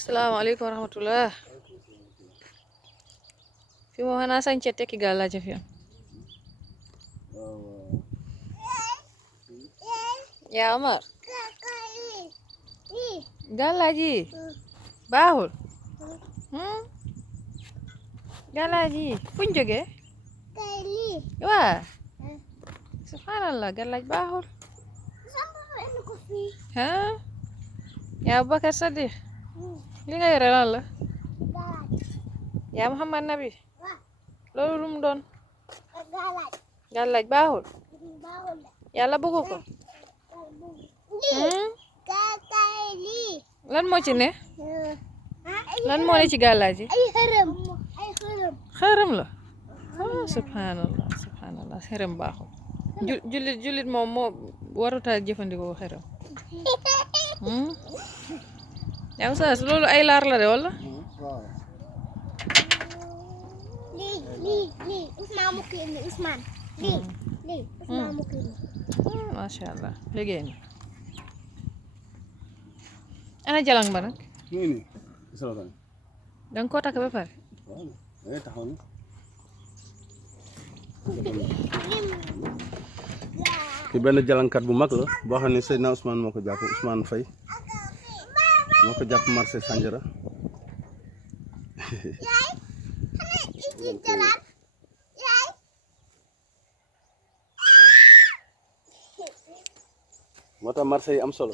Assalamualaikum warahmatullah. Fi mo xanaa sañce tekki gàllaaja fi am. yaa Omar gàllaaj yi baaxul. Gàllaaj yi fuñ jógee. waa subhanallah gàllaaj baaxul. yaa Abubakar Sadiq li nga yore lan la. yaa Muhammad Nabi loolu lu mu doon. gàllaaj baaxul. yàlla bëggu ko. lan moo ci ne. lan moo ne ci gàllaaj yi. xërëm la. subhanallah subhanallah xërëm baaxul. jullit moom moo waruta jëfandikoo xërëm. yaa Oustaz loolu ay laar la de wala. lii Ousmane mu kii nii Ousmane. lii Ousmane mu kii nii. macha allah liggéey na. ana jalang ba nag. danga koo takk ba pare. ki benn jalangkat bu mag la boo xam ne Seydina Ousmane moo ko jàpp Ousmane Faye moo ko jàpp marché Sandiara. moo tax marché yi am solo.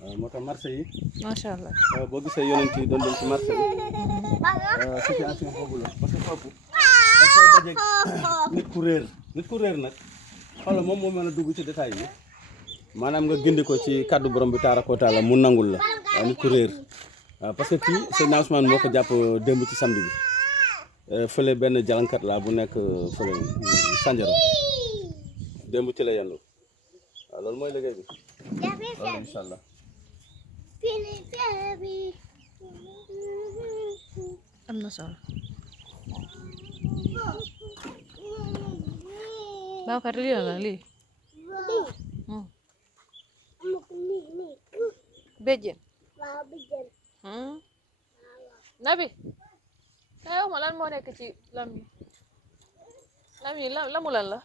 waaw moo tax marché yi. macha allah. boo gisee yonent yi doon dem ci marché bi situation boobu la parce que foofu dafay dajeeg nit ku réer nag xoolal moom moo mën a dugg ci détail yi maanaam nga gindi ko ci kàddu borom bi taaraka wa taala mu nangul la waaw nit ku réer waaw parce que kii Seydina Ousmane moo ko jàpp démb ci samedi bi fële benn jalankat la bu nekk fële Sandiara démb ci la yendu waaw loolu mooy liggéey bi waaw incha allah. am na solo. Babacar lii la lii. béjjén. Nabi. yow ma lan moo nekk ci lam yi. lam yi lamu lan la.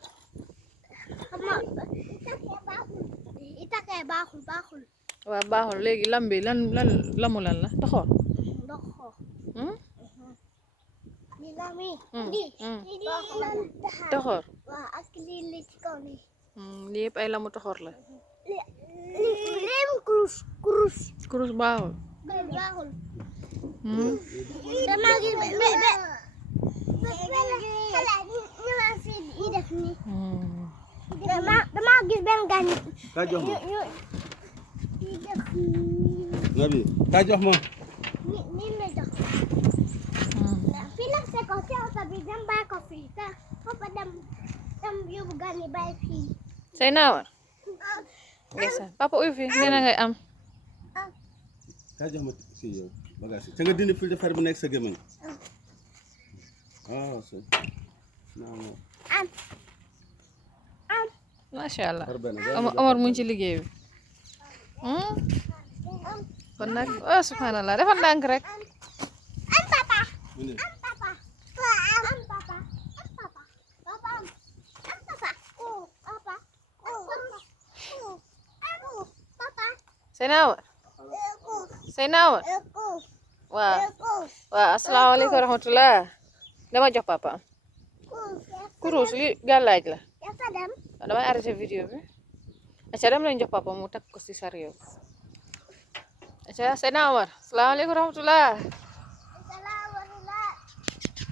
itakay baaxul. waaw baaxul léegi lam bi lan lamu lan la toxoor. li lami. toxoor. waaw ak lii ci kaw nii. lii yëpp ay lamu toxoor la. lii kurus baaxul. baaxul. dama gis yi def nii. dama gis benn gaañ. kaa jox ma yi def Nabi kaa jox ma. nii la jox. fii la se ko ci oto bi dem bàyyi ko fii te foofa dem yóbbu gaañ yi bàyyi fii. say naawar. ndeysaan papa uy fi nee na ngay am. kaa jox ma si yow bagage te nga dindi fil de fer bu nekk sa gémmiñ. waaw c'est macha allah Omar mu ngi ci liggéey bi. kon nag oh subhanallah dafa ndànk rek. Seynawar waaw asalaamaaleykum wa rahmatullah dama jox papa kurus li gàllaaj la waaw damay arrêté vidéo bi aca dem lañ jox papa mu takk ko ci sariyo aca Seynawar asalaamaaleykum wa rahmatullah